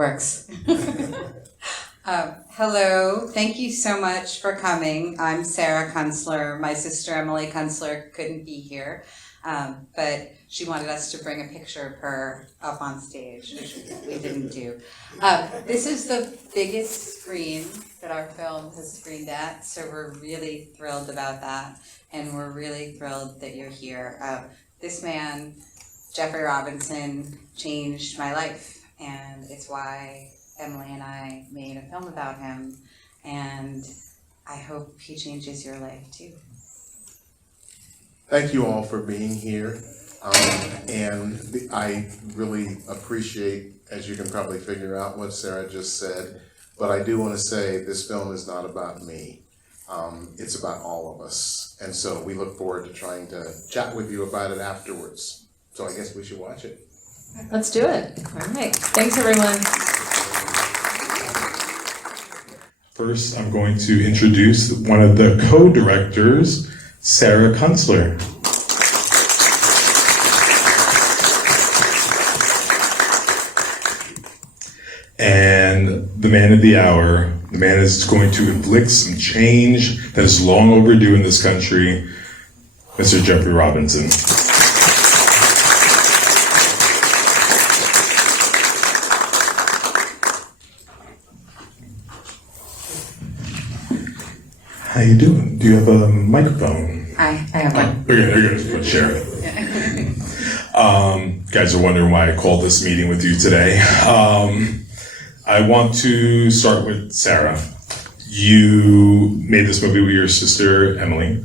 works. Hello, thank you so much for coming. I'm Sarah Kuntzler. My sister Emily Kuntzler couldn't be here, but she wanted us to bring a picture of her up on stage, which we didn't do. This is the biggest screen that our film has screened at, so we're really thrilled about that, and we're really thrilled that you're here. This man, Jeffery Robinson, changed my life, and it's why Emily and I made a film about him, and I hope he changes your life too. Thank you all for being here, and I really appreciate, as you can probably figure out, what Sarah just said, but I do want to say this film is not about me. It's about all of us, and so we look forward to trying to chat with you about it afterwards. So I guess we should watch it. Let's do it. All right. Thanks, everyone. First, I'm going to introduce one of the co-directors, Sarah Kuntzler. And the man of the hour, the man is going to inflict some change that is long overdue in this country, Mr. Jeffery Robinson. How you doing? Do you have a microphone? I have one. You're gonna share it. Guys are wondering why I called this meeting with you today. I want to start with Sarah. You made this movie with your sister, Emily.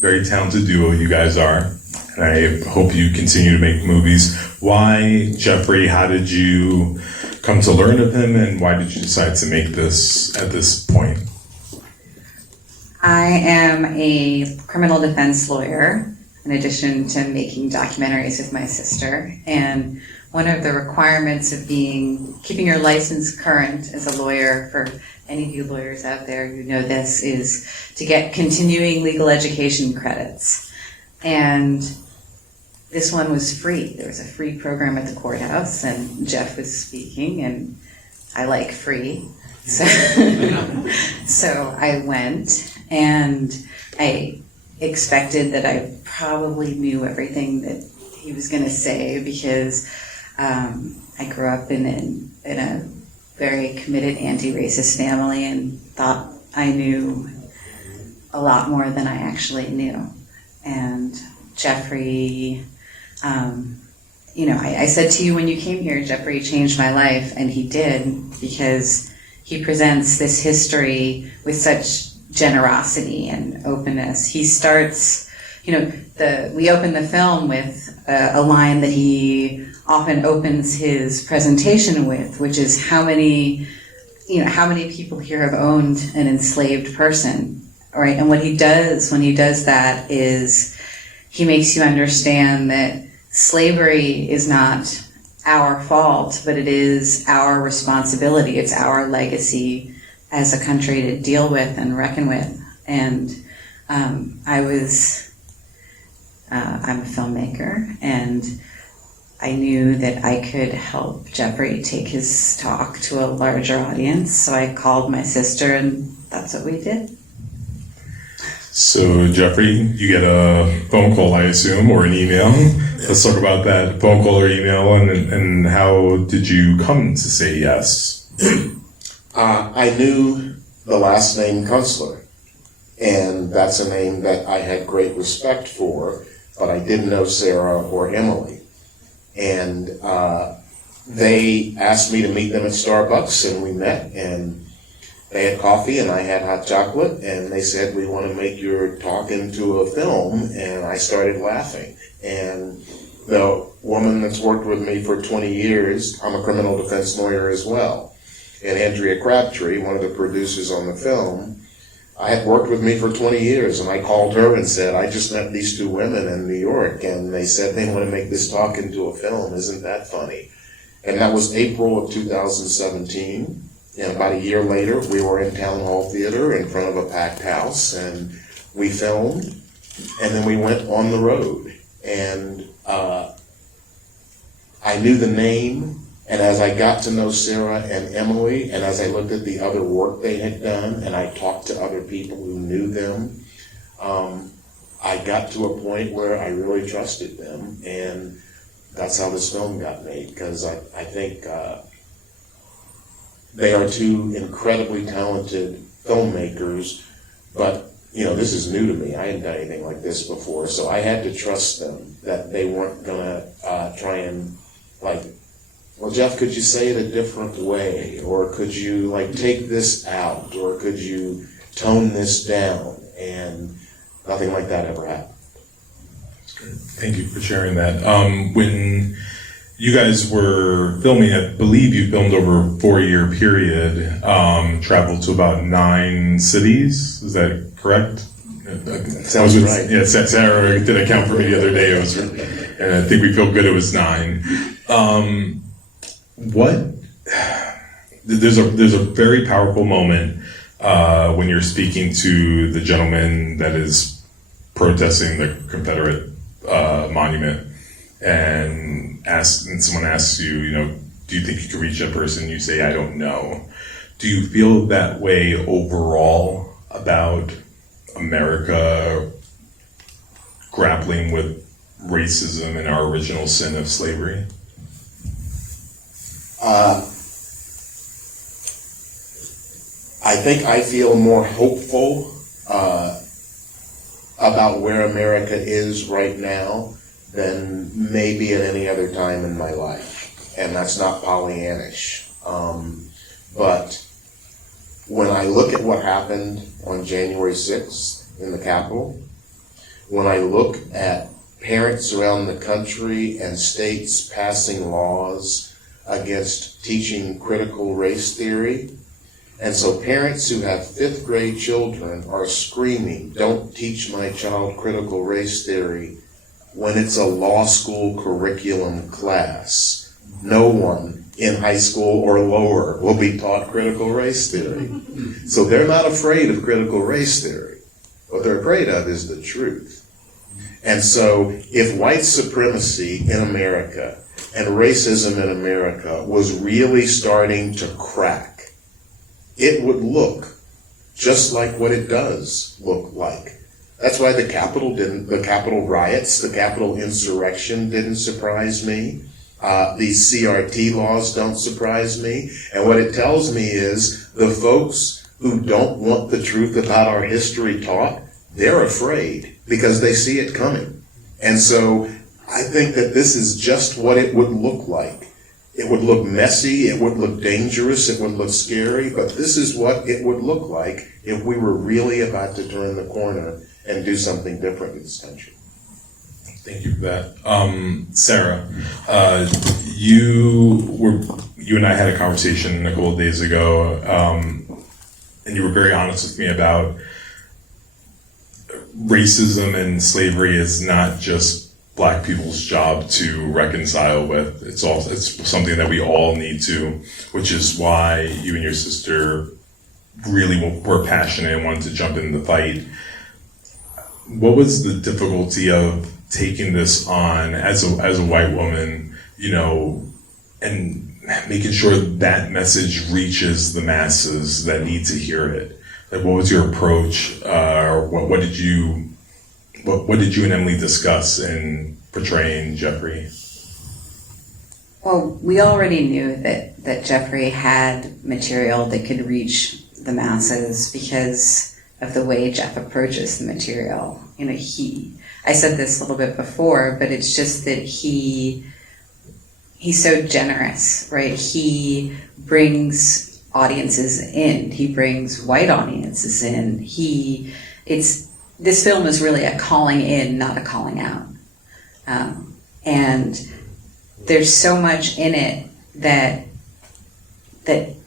Very talented duo you guys are. And I hope you continue to make movies. Why Jeffery? How did you come to learn of him? And why did you decide to make this at this point? I am a criminal defense lawyer, in addition to making documentaries with my sister. And one of the requirements of keeping your license current as a lawyer, for any of you lawyers out there who know this, is to get continuing legal education credits. And this one was free. There was a free program at the courthouse, and Jeff was speaking, and I like free. So, so I went, and I expected that I probably knew everything that he was going to say, because I grew up in a very committed anti-racist family and thought I knew a lot more than I actually knew. And Jeffery, I said to you when you came here, Jeffery changed my life, and he did, because he presents this history with such generosity and openness. He starts, we open the film with a line that he often opens his presentation with, which is how many people here have owned an enslaved person, right? And what he does when he does that is he makes you understand that slavery is not our fault, but it is our responsibility. It's our legacy as a country to deal with and reckon with. And I'm a filmmaker, and I knew that I could help Jeffery take his talk to a larger audience, so I called my sister, and that's what we did. So, Jeffery, you get a phone call, I assume, or an email. Let's talk about that phone call or email, and how did you come to say yes? I knew the last name Kuntzler, and that's a name that I had great respect for, but I didn't know Sarah or Emily. And they asked me to meet them at Starbucks, and we met, and they had coffee and I had hot chocolate, and they said, we want to make your talk into a film, and I started laughing. And the woman that's worked with me for 20 years, I'm a criminal defense lawyer as well, and Andrea Crabtree, one of the producers on the film, I had worked with me for 20 years, and I called her and said, I just met these two women in New York, and they said they want to make this talk into a film. Isn't that funny? And that was April of 2017. And about a year later, we were in Town Hall Theater in front of a packed house, and we filmed, and then we went on the road. And I knew the name And as I got to know Sarah and Emily, and as I looked at the other work they had done, and I talked to other people who knew them, I got to a point where I really trusted them, and that's how this film got made, because I think they are two incredibly talented filmmakers, but this is new to me. I hadn't done anything like this before, so I had to trust them that they weren't gonna try and well, Jeff, could you say it a different way, or could you take this out, or could you tone this down? And nothing like that ever happened. That's great. Thank you for sharing that. When you guys were filming, I believe you filmed over a 4-year period, traveled to about 9 cities. Is that correct? Sounds right. Yeah, Sarah did a count for me the other day. And I think we feel good it was 9. There's a very powerful moment when you're speaking to the gentleman that is protesting the Confederate monument, and someone asks you, do you think you can reach that person? You say, I don't know. Do you feel that way overall about America grappling with racism and our original sin of slavery? I think I feel more hopeful about where America is right now than maybe at any other time in my life. And that's not Pollyannish. But when I look at what happened on January 6th in the Capitol, when I look at parents around the country and states passing laws against teaching critical race theory, and so parents who have 5th grade children are screaming, don't teach my child critical race theory, when it's a law school curriculum class. No one in high school or lower will be taught critical race theory. So they're not afraid of critical race theory. What they're afraid of is the truth. And so if white supremacy in America and racism in America was really starting to crack, it would look just like what it does look like. That's why the Capitol riots, the Capitol insurrection didn't surprise me. These CRT laws don't surprise me. And what it tells me is the folks who don't want the truth about our history taught, they're afraid because they see it coming. And so I think that this is just what it would look like. It would look messy, it would look dangerous, it would look scary, but this is what it would look like if we were really about to turn the corner and do something different in this country. Thank you for that. Sarah, you and I had a conversation a couple of days ago, and you were very honest with me about racism and slavery is not just Black people's job to reconcile with. It's something that we all need to, which is why you and your sister really were passionate and wanted to jump in the fight. What was the difficulty of taking this on as a white woman, and making sure that message reaches the masses that need to hear it? Like, what was your approach, or what did you and Emily discuss in portraying Jeffrey? Well, we already knew that Jeffrey had material that could reach the masses because of the way Jeff approaches the material. I said this a little bit before, but it's just that he's so generous, right? He brings audiences in. He brings white audiences in. This film is really a calling in, not a calling out. And there's so much in it that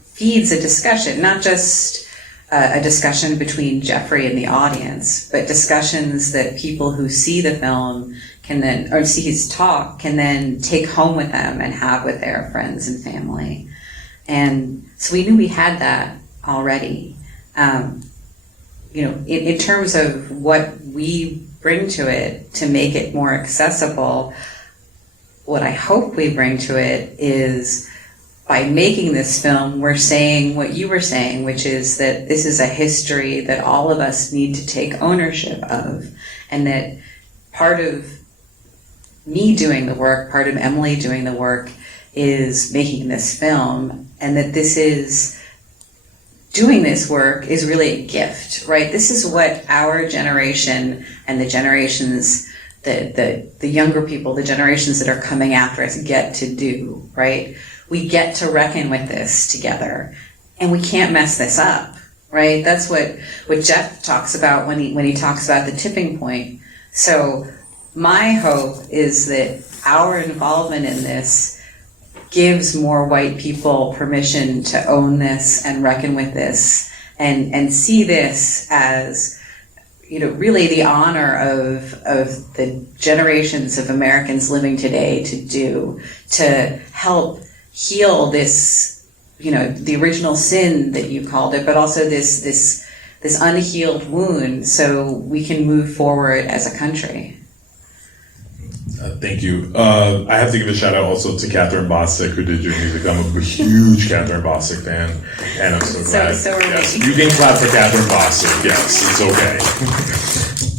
feeds a discussion, not just a discussion between Jeffrey and the audience, but discussions that people who see the film or see his talk can then take home with them and have with their friends and family. And so we knew we had that already. In terms of what we bring to it to make it more accessible, what I hope we bring to it is by making this film, we're saying what you were saying, which is that this is a history that all of us need to take ownership of, and that part of me doing the work, part of Emily doing the work, is making this film, and that doing this work is really a gift, right? This is what our generation and the generations, the younger people, the generations that are coming after us get to do, right? We get to reckon with this together, and we can't mess this up, right? That's what Jeff talks about when he talks about the tipping point. So my hope is that our involvement in this gives more white people permission to own this and reckon with this and see this as, really the honor of the generations of Americans living today to help heal this, the original sin that you called it, but also this unhealed wound, so we can move forward as a country. Thank you. I have to give a shout out also to Catherine Bostic, who did your music. I'm a huge Catherine Bostic fan, and I'm so glad. So are we. Yes, you can clap for Catherine Bostic. Yes, it's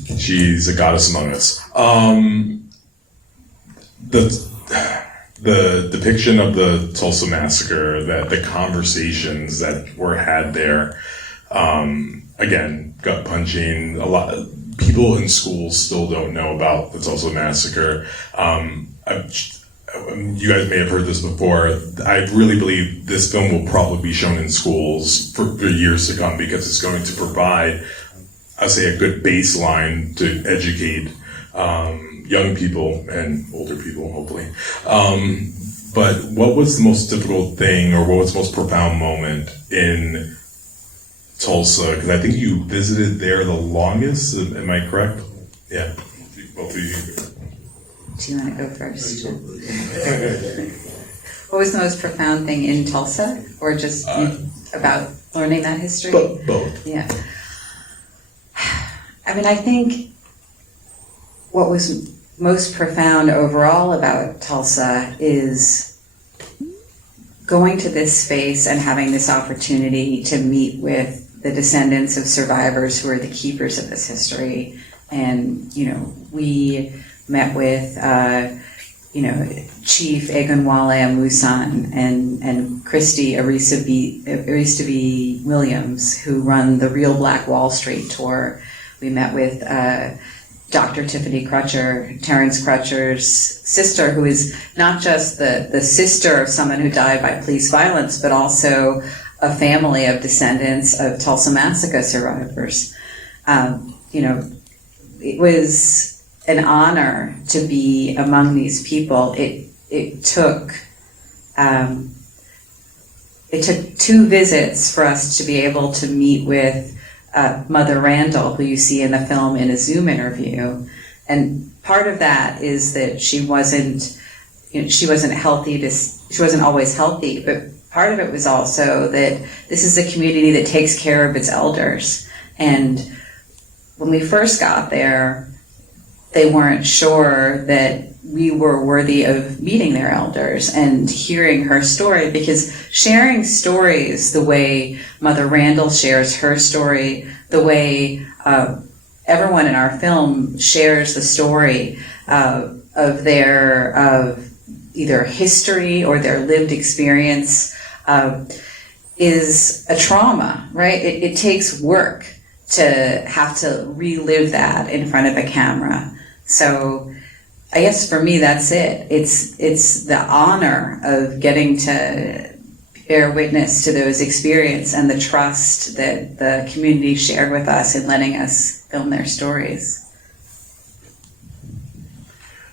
okay. She's a goddess among us. The depiction of the Tulsa Massacre, the conversations that were had there, again, gut punching. A lot. People in schools still don't know about the Tulsa Massacre. You guys may have heard this before. I really believe this film will probably be shown in schools for years to come, because it's going to provide, I'd say, a good baseline to educate young people and older people, hopefully. But what was the most difficult thing, or what was the most profound moment in Tulsa? Because I think you visited there the longest. Am I correct? Yeah. Both of you. Do you want to go first? What was the most profound thing in Tulsa, or just about learning that history? Both. Yeah. I mean, I think what was most profound overall about Tulsa is going to this space and having this opportunity to meet with the descendants of survivors who are the keepers of this history. And, we met with, Chief Egunwale Amusan and Christy Arisa B. Williams, who run the Real Black Wall Street tour. We met with Dr. Tiffany Crutcher, Terrence Crutcher's sister, who is not just the sister of someone who died by police violence, but also a family of descendants of Tulsa Massacre survivors. It was an honor to be among these people. It took 2 visits for us to be able to meet with Mother Randall, who you see in the film in a Zoom interview. And part of that is that she wasn't healthy. She wasn't always healthy, but part of it was also that this is a community that takes care of its elders. And when we first got there, they weren't sure that we were worthy of meeting their elders and hearing her story, because sharing stories the way Mother Randall shares her story, the way everyone in our film shares the story of their either history or their lived experience, is a trauma, right? It takes work to have to relive that in front of a camera. So I guess for me, that's it. It's the honor of getting to bear witness to those experiences and the trust that the community shared with us in letting us film their stories.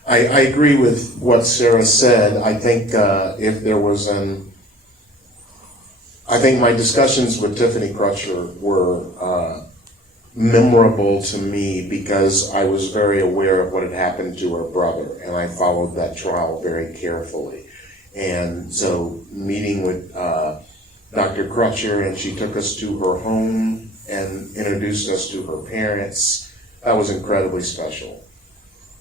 I agree with what Sarah said. I think if there was I think my discussions with Tiffany Crutcher were memorable to me because I was very aware of what had happened to her brother, and I followed that trial very carefully. And so meeting with Dr. Crutcher, and she took us to her home and introduced us to her parents, that was incredibly special.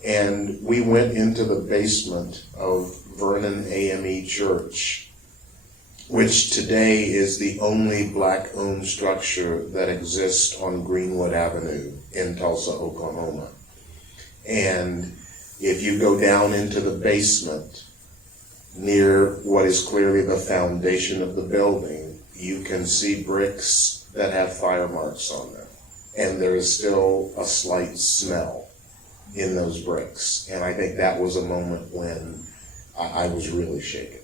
And we went into the basement of Vernon AME Church which today is the only black-owned structure that exists on Greenwood Avenue in Tulsa, Oklahoma. And if you go down into the basement near what is clearly the foundation of the building, you can see bricks that have fire marks on them. And there is still a slight smell in those bricks. And I think that was a moment when I was really shaken.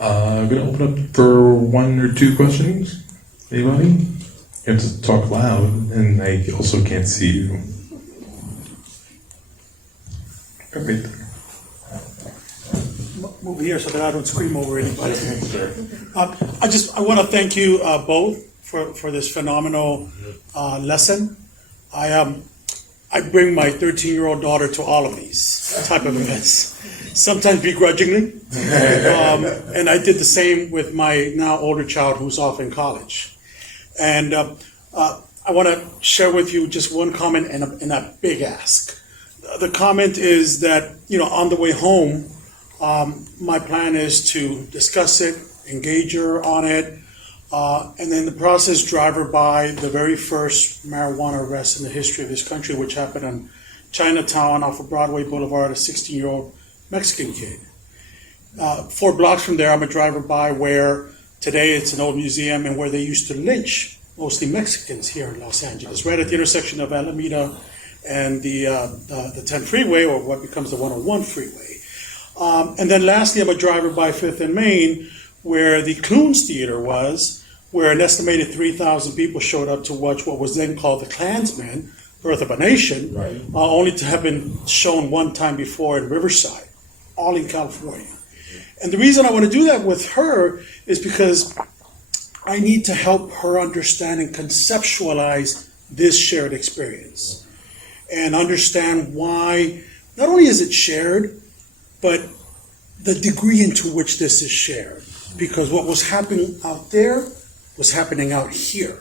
I'm going to open up for 1 or 2 questions. Anybody? You have to talk loud, and I also can't see you. Right there. Move here so that I don't scream over anybody. Sure. I want to thank you both for this phenomenal lesson. I bring my 13-year-old daughter to all of these type of events, sometimes begrudgingly, and I did the same with my now older child who's off in college. And I want to share with you just one comment and a big ask. The comment is that, on the way home, my plan is to discuss it, engage her on it, and in the process drive her by the very first marijuana arrest in the history of this country, which happened in Chinatown off of Broadway Boulevard, a 16-year-old Mexican kid. 4 blocks from there, I'm going to drive her by where today it's an old museum and where they used to lynch mostly Mexicans here in Los Angeles, right at the intersection of Alameda and the 10 freeway, or what becomes the 101 freeway. And then lastly, I'm a driver by 5th and Main, where the Clunes Theater was, where an estimated 3,000 people showed up to watch what was then called The Klansman, Birth of a Nation, right. Only to have been shown one time before in Riverside, all in California. And the reason I want to do that with her is because I need to help her understand and conceptualize this shared experience and understand why not only is it shared, but the degree into which this is shared. Because what was happening out there was happening out here.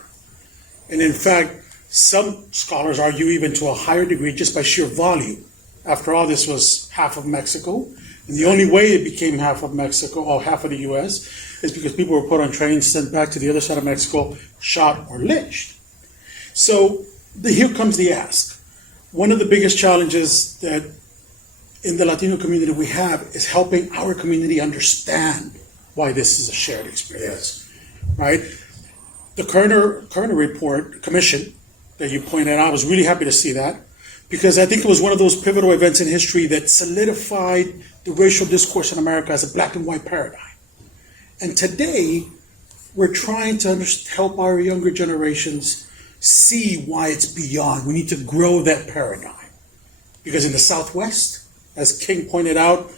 And in fact, some scholars argue even to a higher degree just by sheer volume. After all, this was half of Mexico. And the only way it became half of Mexico, or half of the US, is because people were put on trains, sent back to the other side of Mexico, shot or lynched. So here comes the ask. One of the biggest challenges that in the Latino community we have is helping our community understand why this is a shared experience, right? The Kerner report, commission, that you pointed out, I was really happy to see that, because I think it was one of those pivotal events in history that solidified the racial discourse in America as a black and white paradigm. And today, we're trying to help our younger generations see why it's beyond. We need to grow that paradigm. Because in the Southwest, as King pointed out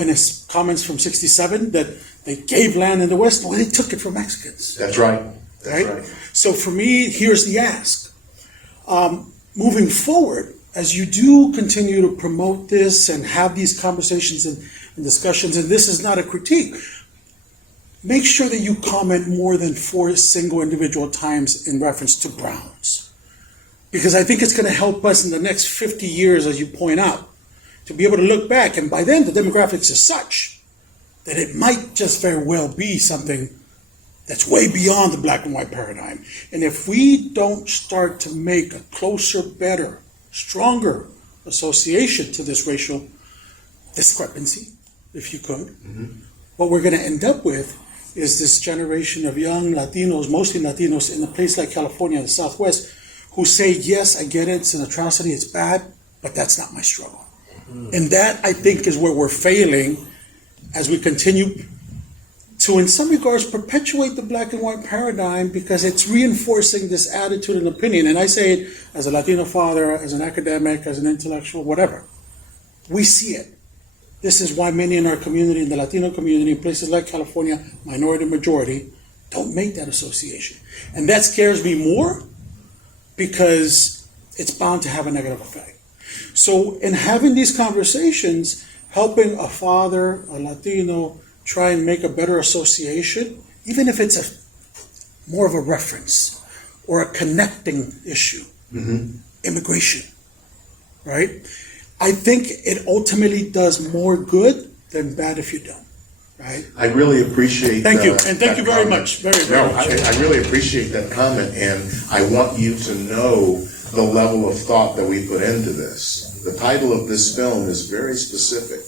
in his comments from '67, that they gave land in the West, well, they took it from Mexicans. That's right. That's right. So for me, here's the ask. Moving forward, as you do continue to promote this and have these conversations and discussions, and this is not a critique, make sure that you comment more than 4 single individual times in reference to Browns. Because I think it's going to help us in the next 50 years, as you point out, to be able to look back. And by then, the demographics is such that it might just very well be something that's way beyond the black and white paradigm. And if we don't start to make a closer, better, stronger association to this racial discrepancy, if you could, what we're going to end up with is this generation of young Latinos, mostly Latinos, in a place like California, the Southwest, who say, yes, I get it, it's an atrocity, it's bad, but that's not my struggle. And that, I think, is where we're failing as we continue to, in some regards, perpetuate the black and white paradigm, because it's reinforcing this attitude and opinion. And I say it as a Latino father, as an academic, as an intellectual, whatever. We see it. This is why many in our community, in the Latino community, in places like California, minority majority, don't make that association. And that scares me more because it's bound to have a negative effect. So in having these conversations, helping a father, a Latino, try and make a better association, even if it's more of a reference or a connecting issue, immigration, right? I think it ultimately does more good than bad if you don't, right? I really appreciate Thank you, that and thank you very comment. much, very, very No, much. I really appreciate that comment, and I want you to know the level of thought that we put into this. The title of this film is very specific.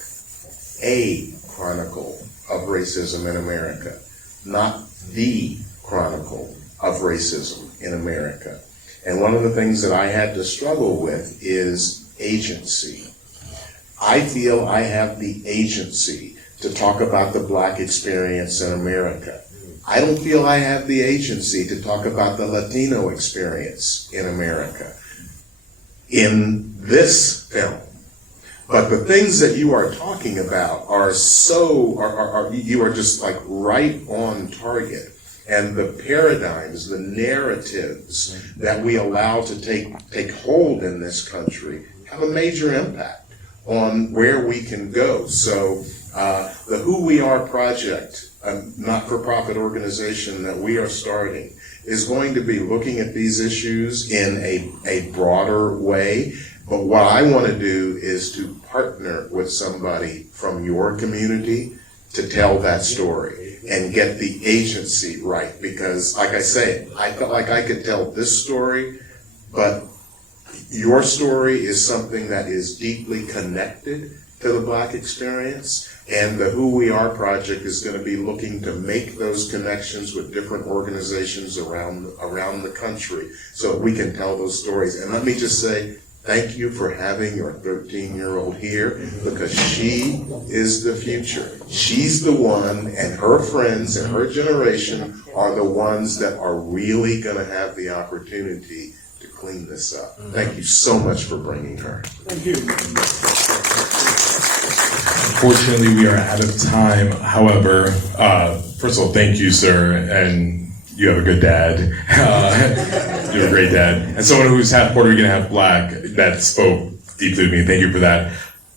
A Chronicle of Racism in America, not the Chronicle of Racism in America. And one of the things that I had to struggle with is agency. I feel I have the agency to talk about the Black experience in America. I don't feel I have the agency to talk about the Latino experience in America in this film. But the things that you are talking about are you are just like right on target. And the paradigms, the narratives that we allow to take hold in this country have a major impact on where we can go. So the Who We Are Project, a not-for-profit organization that we are starting, is going to be looking at these issues in a broader way. But what I want to do is to partner with somebody from your community to tell that story and get the agency right. Because, like I say, I felt like I could tell this story, but your story is something that is deeply connected to the Black experience. And the Who We Are Project is going to be looking to make those connections with different organizations around the country so that we can tell those stories. And let me just say, thank you for having your 13-year-old here, because she is the future. She's the one, and her friends and her generation are the ones that are really going to have the opportunity to clean this up. Thank you so much for bringing her. Thank you. Unfortunately, we are out of time. However, first of all, thank you, sir, and you have a good dad. You're a great dad. And someone who's half Puerto Rican, half Black, that spoke deeply to me. Thank you for that.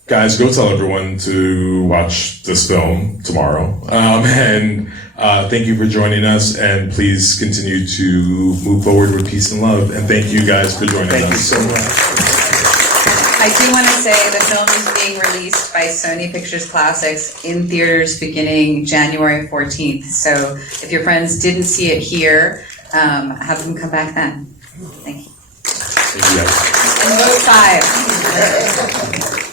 Guys, go tell everyone to watch this film tomorrow. And thank you for joining us, and please continue to move forward with peace and love. And thank you guys for joining us. Thank you so much. I do want to say the film is being released by Sony Pictures Classics in theaters beginning January 14th. So if your friends didn't see it here, have them come back then. Thank you. Thank you guys. And vote 5.